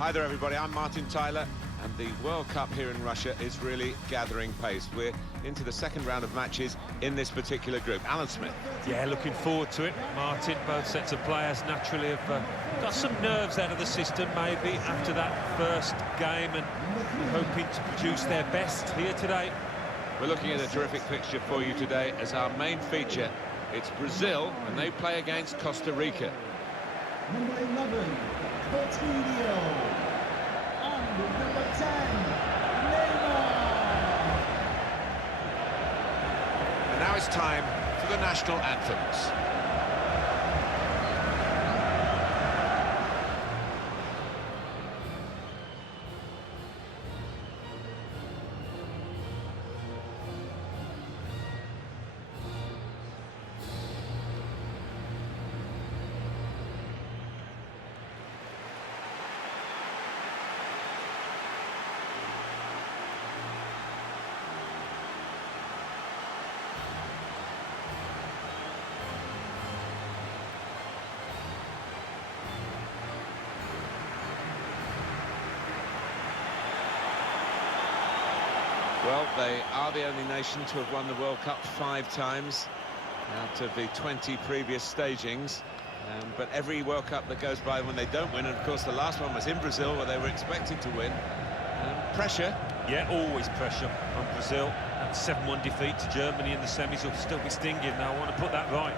Hi there everybody, I'm Martin Tyler, and the World Cup here in Russia is really gathering pace. We're into the second round of matches in this particular group. Alan Smith. Yeah, looking forward to it, Martin. Both sets of players naturally have got some nerves out of the system maybe after that first game, and hoping to produce their best here today. We're looking at a terrific fixture for you today as our main feature. It's Brazil, and they play against Costa Rica. Number 11, Coutinho. And number 10, Neymar. And now it's time for the national anthems. Well, they are the only nation to have won the World Cup 5 times out of the 20 previous stagings. But every World Cup that goes by when they don't win, and of course the last one was in Brazil where they were expected to win. Pressure. Yeah, always pressure on Brazil. That 7-1 defeat to Germany in the semis will still be stinging. Now I want to put that right.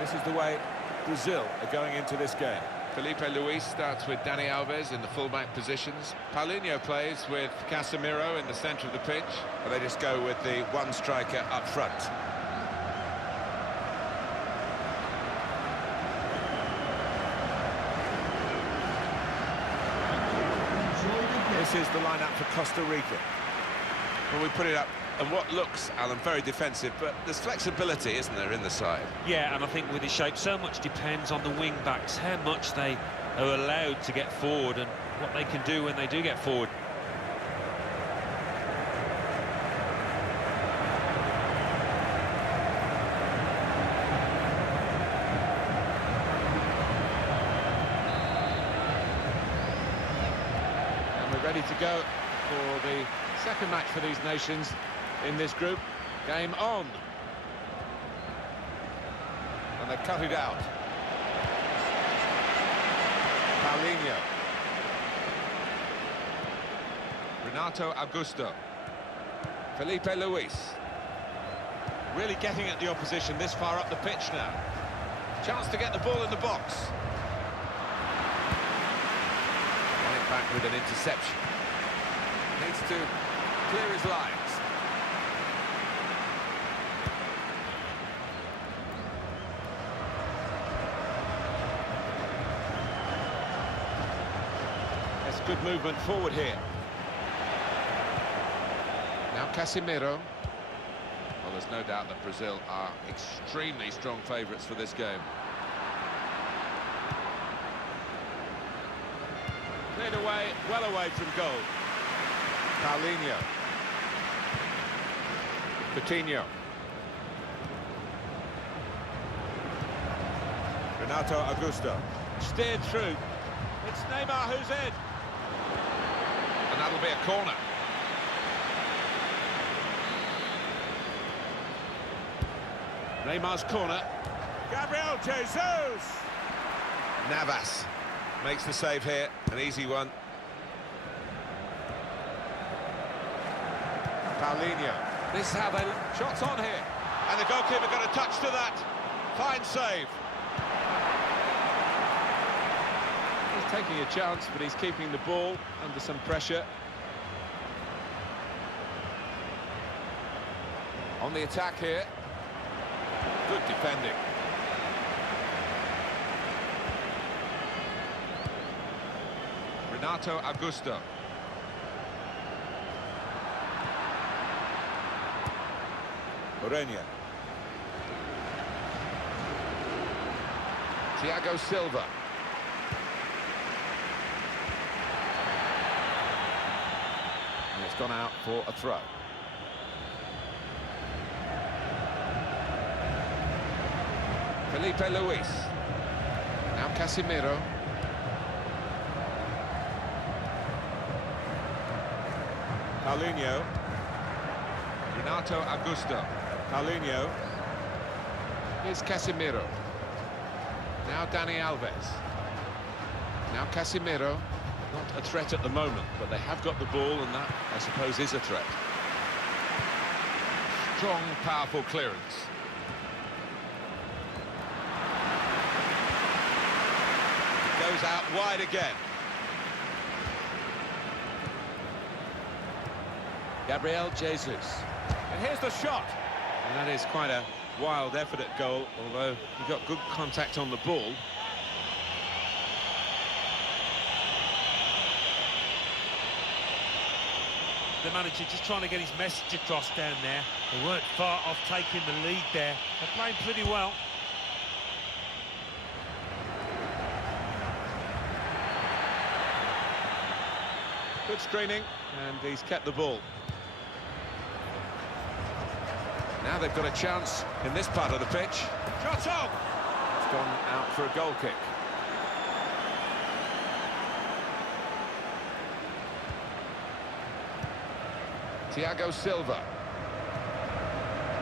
This is the way Brazil are going into this game. Felipe Luis starts with Dani Alves in the fullback positions. Paulinho plays with Casemiro in the centre of the pitch. Or they just go with the one striker up front. This is the lineup for Costa Rica. Well, we put it up, and what looks, Alan, very defensive, but there's flexibility, isn't there, in the side? Yeah, and I think with his shape, so much depends on the wing-backs, how much they are allowed to get forward and what they can do when they do get forward. And we're ready to go for the second match for these nations in this group. Game on. And they cut it out. Paulinho. Renato Augusto. Felipe Luis. Really getting at the opposition this far up the pitch now. Chance to get the ball in the box. Won it back with an interception. Needs to clear his lines. That's good movement forward here. Now Casemiro. Well, there's no doubt that Brazil are extremely strong favourites for this game. Cleared away, well away from goal. Paulinho. Coutinho. Renato Augusto. Steered through. It's Neymar who's in. And that'll be a corner. Neymar's corner. Gabriel Jesus! Navas makes the save here. An easy one. Paulinho. This is how they... Shots on here. And the goalkeeper got a touch to that. Fine save. He's taking a chance, but he's keeping the ball under some pressure. On the attack here. Good defending. Renato Augusto. Orenia. Thiago Silva. And it's gone out for a throw. Felipe Luis. Now Casemiro. Paulinho. Renato Augusto. Paulinho. Here's Casemiro. Now Dani Alves. Now Casemiro. Not a threat at the moment, but they have got the ball, and that, I suppose, is a threat. Strong, powerful clearance. It goes out wide again. Gabriel Jesus. And here's the shot. And that is quite a wild effort at goal, although he got good contact on the ball. The manager just trying to get his message across down there. They weren't far off taking the lead there. They're playing pretty well. Good screening, and he's kept the ball. Now they've got a chance in this part of the pitch. Shot on! It's gone out for a goal kick. Thiago Silva.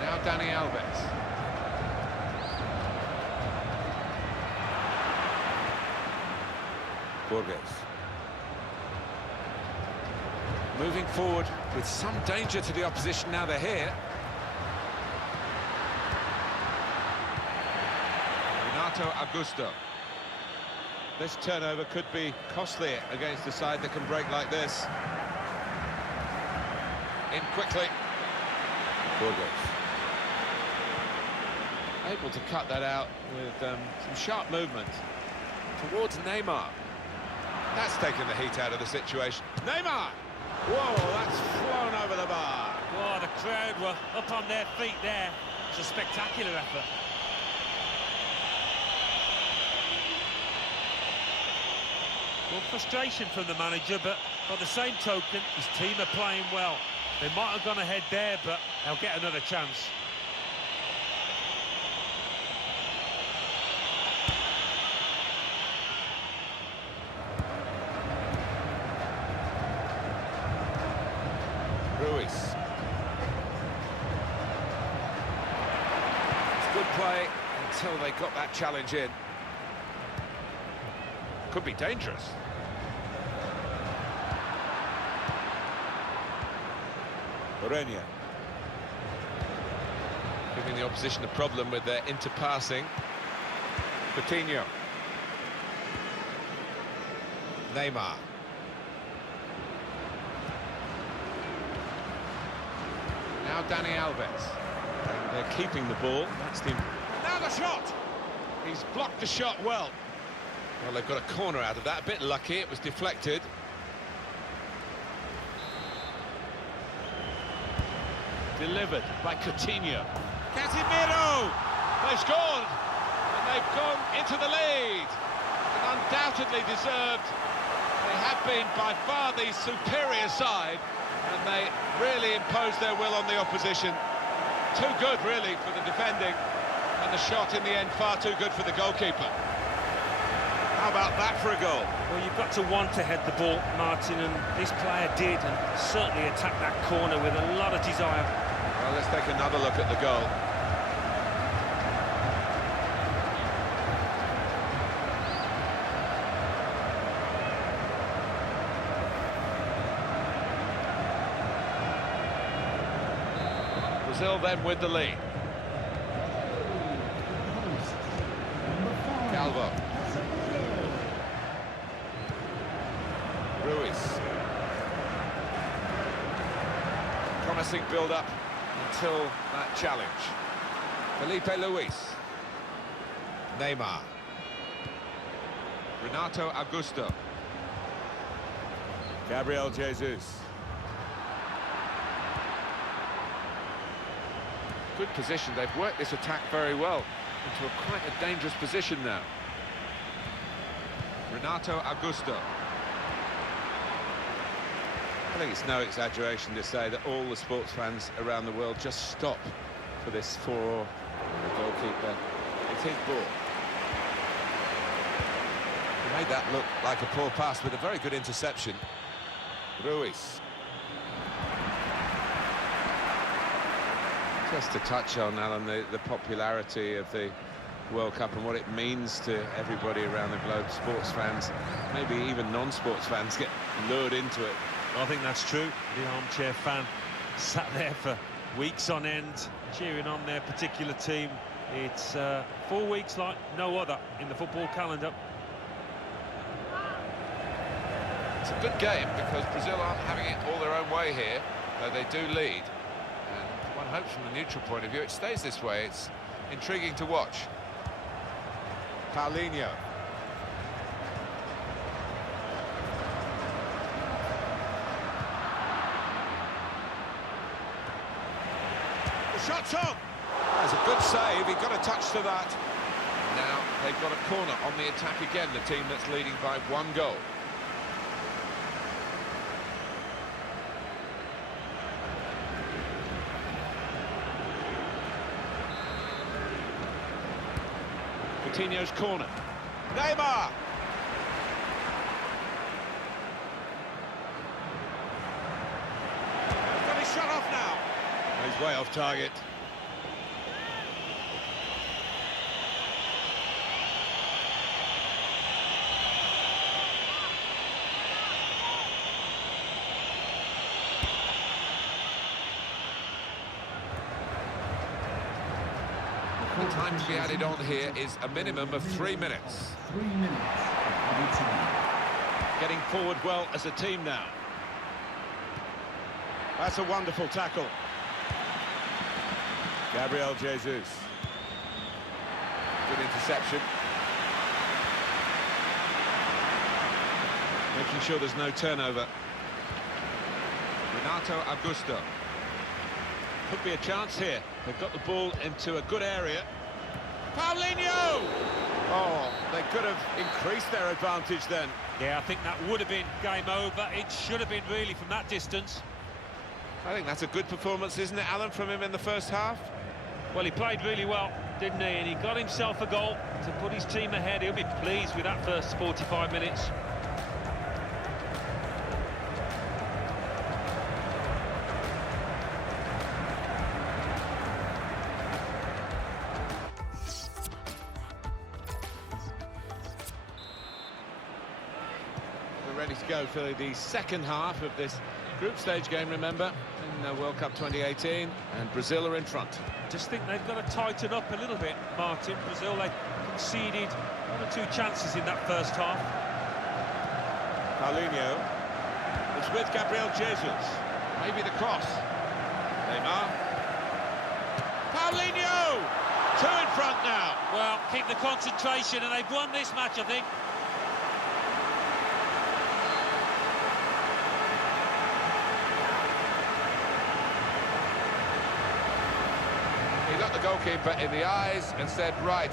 Now Dani Alves. Borges. Moving forward with some danger to the opposition now they're here. Renato Augusto. This turnover could be costly against a side that can break like this. In quickly. Borges. Able to cut that out with some sharp movement towards Neymar. That's taken the heat out of the situation. Neymar! Whoa, that's flown over the bar. Oh, the crowd were up on their feet there. It's a spectacular effort. Well, frustration from the manager, but by the same token, his team are playing well. They might have gone ahead there, but they'll get another chance. Ruiz. It's good play until they got that challenge in. Could be dangerous. Orenia. Giving the opposition a problem with their interpassing. Coutinho. Neymar. Now Dani Alves. And they're keeping the ball. That's the... Now the shot! He's blocked the shot well. Well, they've got a corner out of that. A bit lucky, it was deflected. Delivered by Coutinho. Casemiro! They've scored! And they've gone into the lead. And undoubtedly deserved. They have been by far the superior side. And they really imposed their will on the opposition. Too good, really, for the defending. And the shot, in the end, far too good for the goalkeeper. How about that for a goal? Well, you've got to want to head the ball, Martin, and this player did, and certainly attacked that corner with a lot of desire. Well, let's take another look at the goal. Brazil then with the lead. Calvo. Ruiz. Promising build-up until that challenge. Felipe Luis. Neymar. Renato Augusto. Gabriel Jesus. Good position. They've worked this attack very well into quite a dangerous position now. Renato Augusto. I think it's no exaggeration to say that all the sports fans around the world just stop for this for the goalkeeper. It's his ball. He made that look like a poor pass with a very good interception. Ruiz. Just to touch on, Alan, the popularity of the World Cup and what it means to everybody around the globe. Sports fans, maybe even non-sports fans, get lured into it. I think that's true. The armchair fan sat there for weeks on end, cheering on their particular team. It's 4 weeks like no other in the football calendar. It's a good game because Brazil aren't having it all their own way here, though they do lead. And one hopes from the neutral point of view it stays this way. It's intriguing to watch. Paulinho. The shot's on! That's a good save, he got a touch to that. Now they've got a corner on the attack again, the team that's leading by 1 goal. Coutinho's corner. Neymar! He's got his shot off now. He's way off target. The time to be added on here is a minimum of 3 minutes. 3 minutes. Added time. Getting forward well as a team now. That's a wonderful tackle. Gabriel Jesus. Good interception. Making sure there's no turnover. Renato Augusto. Could be a chance here. They've got the ball into a good area. Paulinho! Oh, they could have increased their advantage then. Yeah, I think that would have been game over. It should have been really from that distance. I think that's a good performance, isn't it, Alan, from him in the first half? Well, he played really well, didn't he? And he got himself a goal to put his team ahead. He'll be pleased with that first 45 minutes. We're ready to go for the second half of this group stage game, remember, in World Cup 2018, and Brazil are in front. Just think they've got to tighten up a little bit, Martin. Brazil, they conceded 1 or 2 chances in that first half. Paulinho. It's with Gabriel Jesus. Maybe the cross. Neymar. Paulinho! 2 in front now. Well, keep the concentration, and they've won this match, I think. He looked the goalkeeper in the eyes and said, right,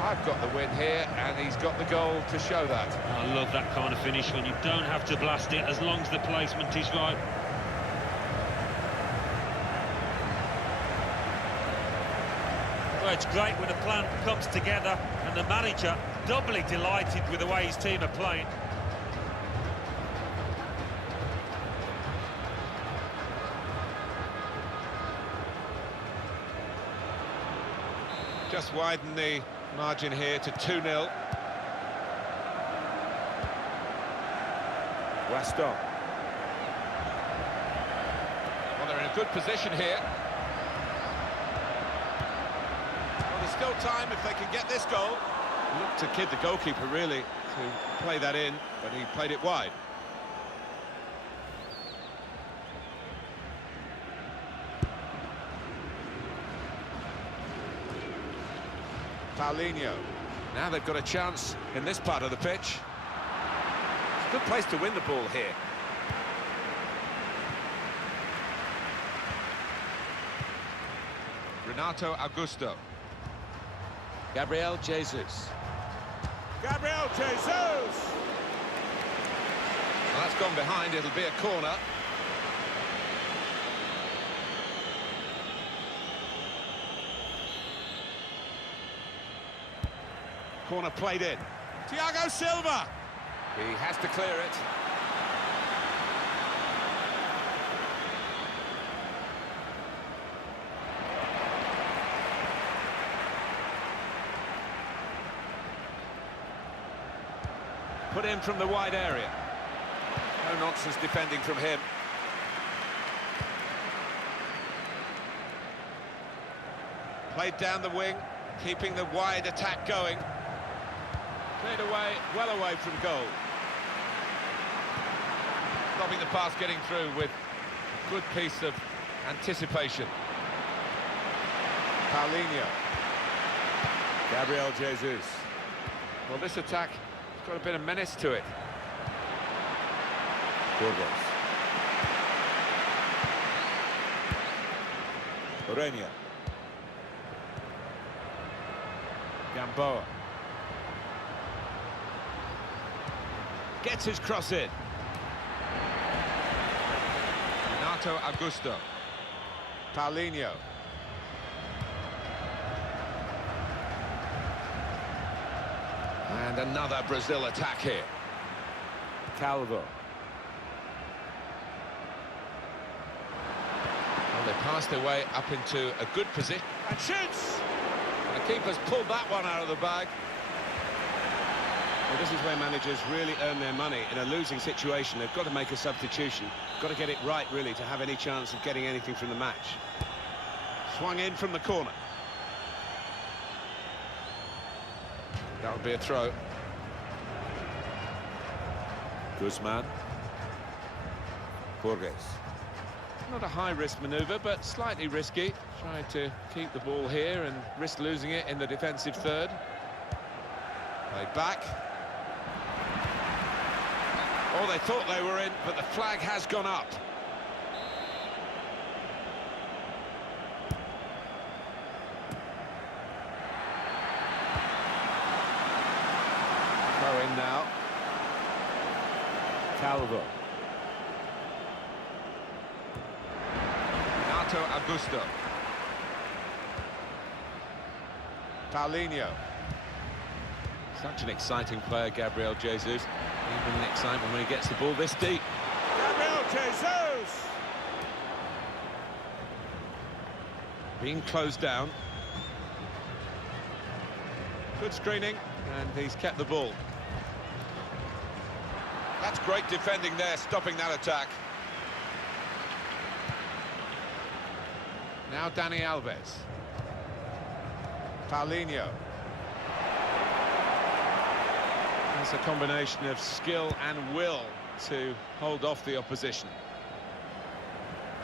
I've got the win here, and he's got the goal to show that. I love that kind of finish when you don't have to blast it as long as the placement is right. Well, it's great when a plan comes together and the manager doubly delighted with the way his team are playing. Just widen the margin here to 2-0. Gaston. Well, they're in a good position here. Well, there's still time if they can get this goal. Looked to kid the goalkeeper, really, to play that in, but he played it wide. Paulinho. Now they've got a chance in this part of the pitch. It's a good place to win the ball here. Renato Augusto. Gabriel Jesus. Gabriel Jesus! Well, that's gone behind, it'll be a corner. Corner played in. Thiago Silva. He has to clear it. Put in from the wide area. No nonsense defending from him. Played down the wing, keeping the wide attack going. Cleared away, well away from goal. Stopping the pass, getting through with a good piece of anticipation. Paulinho. Gabriel Jesus. Well, this attack has got a bit of menace to it. Burgos. Orenia. Gamboa. Gets his cross in. Renato Augusto. Paulinho. And another Brazil attack here. Calvo. Well, they passed their way up into a good position. And shoots! And the keeper's pulled that one out of the bag. Well, this is where managers really earn their money. In a losing situation, they've got to make a substitution. Got to get it right, really, to have any chance of getting anything from the match. Swung in from the corner. That would be a throw. Guzman. Borges. Not a high-risk manoeuvre, but slightly risky. Tried to keep the ball here and risk losing it in the defensive third. Played back. Oh, they thought they were in, but the flag has gone up. Throw in now. Calvo. Renato Augusto. Paulinho. Such an exciting player, Gabriel Jesus. Even an excitement when he gets the ball this deep. Gabriel Jesus! Being closed down. Good screening, and he's kept the ball. That's great defending there, stopping that attack. Now Dani Alves. Paulinho. It's a combination of skill and will to hold off the opposition.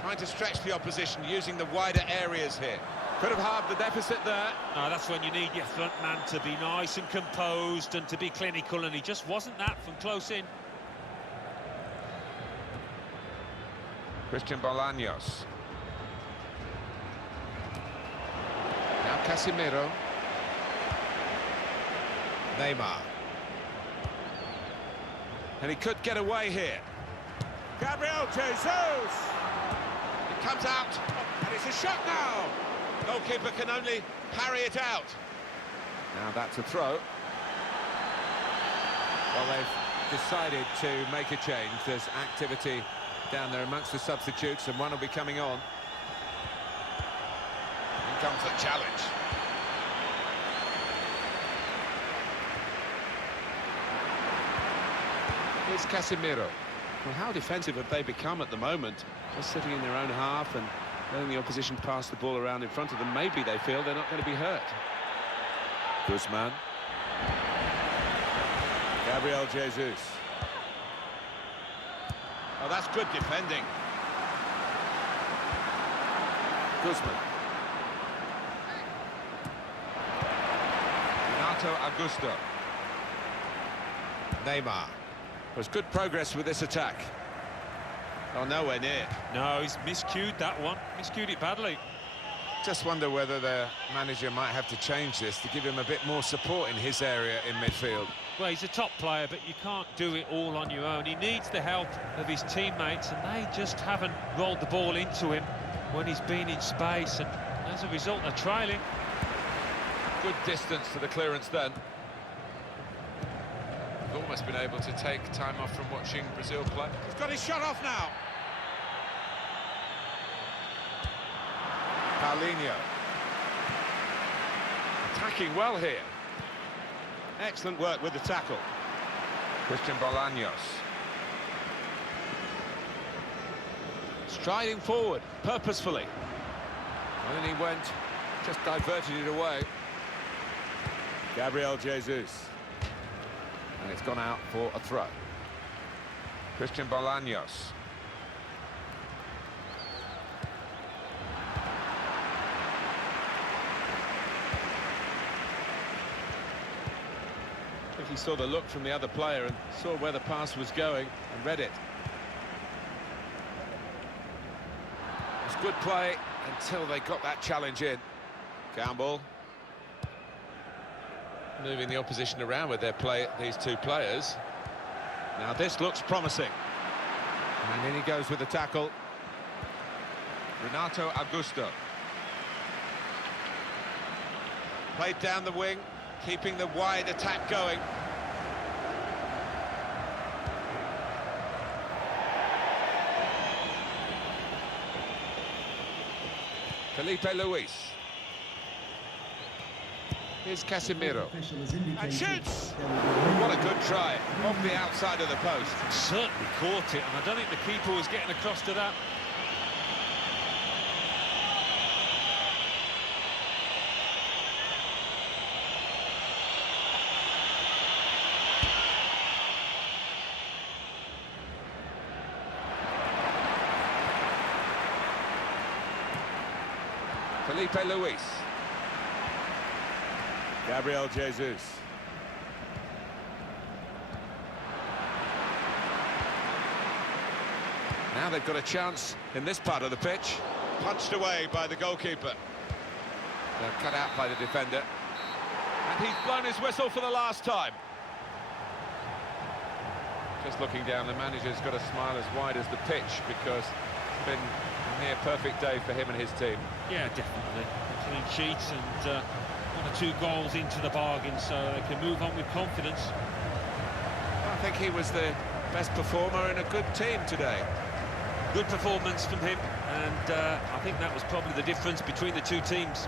Trying to stretch the opposition using the wider areas here. Could have halved the deficit there. No, that's when you need your front man to be nice and composed and to be clinical, and he just wasn't that from close in. Christian Bolaños. Now Casemiro. Neymar. And he could get away here. Gabriel Jesus! It comes out, and it's a shot now. Goalkeeper can only parry it out. Now that's a throw. Well, they've decided to make a change. There's activity down there amongst the substitutes, and one will be coming on. Here comes the challenge. Here's Casemiro. Well, how defensive have they become at the moment? Just sitting in their own half and letting the opposition pass the ball around in front of them. Maybe they feel they're not going to be hurt. Guzman. Gabriel Jesus. Oh, that's good defending. Guzman. Renato Augusto. Neymar. There's good progress with this attack. Oh, nowhere near. No, he's miscued that one. Miscued it badly. Just wonder whether the manager might have to change this to give him a bit more support in his area in midfield. Well, he's a top player, but you can't do it all on your own. He needs the help of his teammates, and they just haven't rolled the ball into him when he's been in space, and as a result, they're trailing. Good distance to the clearance then. They've almost been able to take time off from watching Brazil play. He's got his shot off now. Paulinho. Attacking well here. Excellent work with the tackle. Christian Bolaños. Striding forward, purposefully. And then he went, just diverted it away. Gabriel Jesus. And it's gone out for a throw. Christian Bolaños. I think he saw the look from the other player and saw where the pass was going and read it. It was good play until they got that challenge in. Campbell. Moving the opposition around with their play, these two players. Now this looks promising. And in he goes with the tackle. Renato Augusto. Played down the wing, keeping the wide attack going. Felipe Luis. Here's Casemiro. And shoots! What a good try. Off the outside of the post. Certainly caught it, and I don't think the keeper was getting across to that. Felipe Luis. Gabriel Jesus. Now they've got a chance in this part of the pitch. Punched away by the goalkeeper. They're cut out by the defender. And he's blown his whistle for the last time. Just looking down, the manager's got a smile as wide as the pitch because it's been a near perfect day for him and his team. Yeah, definitely. Clean sheets and 1 or 2 goals into the bargain, so they can move on with confidence. I think he was the best performer in a good team today. Good performance from him, and I think that was probably the difference between the two teams.